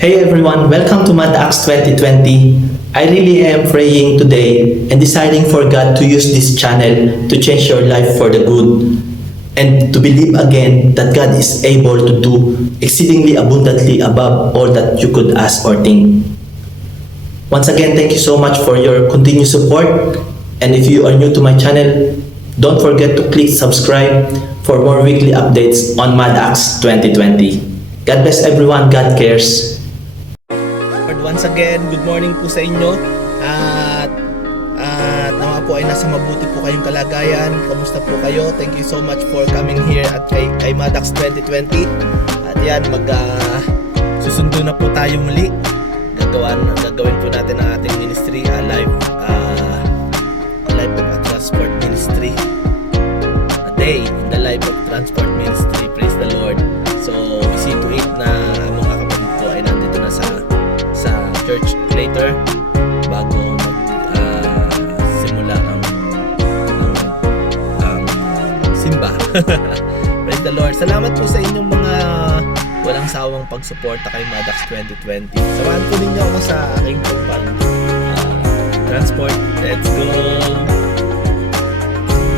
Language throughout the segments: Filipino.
Hey everyone, welcome to Mad Acts 2020. I really am praying today and deciding for God to use this channel to change your life for the good and to believe again that God is able to do exceedingly abundantly above all that you could ask or think. Once again, thank you so much for your continued support, and if you are new to my channel, don't forget to click subscribe for more weekly updates on Mad Acts 2020. God bless everyone, God cares. Once again, good morning po sa inyo at nawa po ay nasa mabuti po kayong kalagayan. Kamusta po kayo? Thank you so much for coming here at kay Mad Acts 2020. At yan, susundo na po tayo muli. Gagawin po natin ang ating ministry, live of a transport ministry. A day in the life of transport ministry. Praise the Lord. So we see to it na mga kapatid ko ay nandito na sa church later bago simula ang simba. Praise the Lord. Salamat po sa inyong mga walang sawang pagsuporta kay Mad Acts 2020. Samahan po ninyo ako sa aking pang transport. Let's go!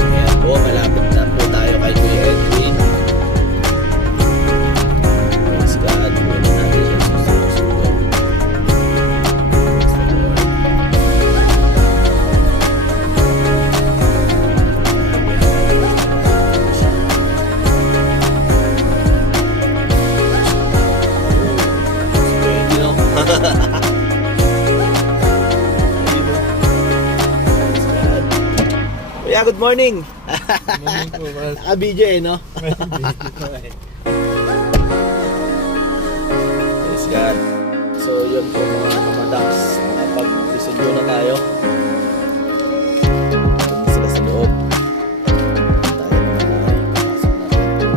Ayan po, malapit na po tayo kay Kuya Edwin. Praise God. Muna natin yung susunod. Kuya, good morning. Good morning po, Mas. Naka-video no? Praise God. So yun po mga kamadax, nakapag-episode na tayo. Kung sila sa loob, tayo naman ay pasok natin.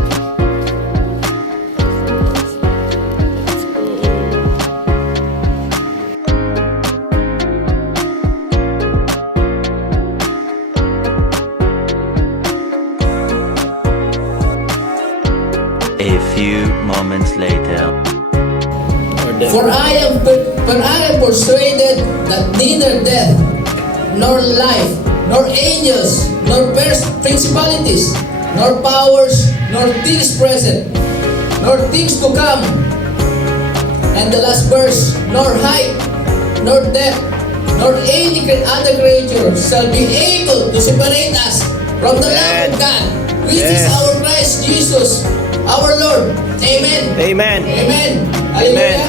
Let's go. A few moments later. For I am persuaded that neither death, nor life, nor angels, nor principalities, nor powers, nor things present, nor things to come, and the last verse, nor height, nor depth, nor any other creature shall be able to separate us from the love of God, which is Yes. our Christ Jesus, our Lord. Amen. Amen. Amen. Amen. Hallelujah.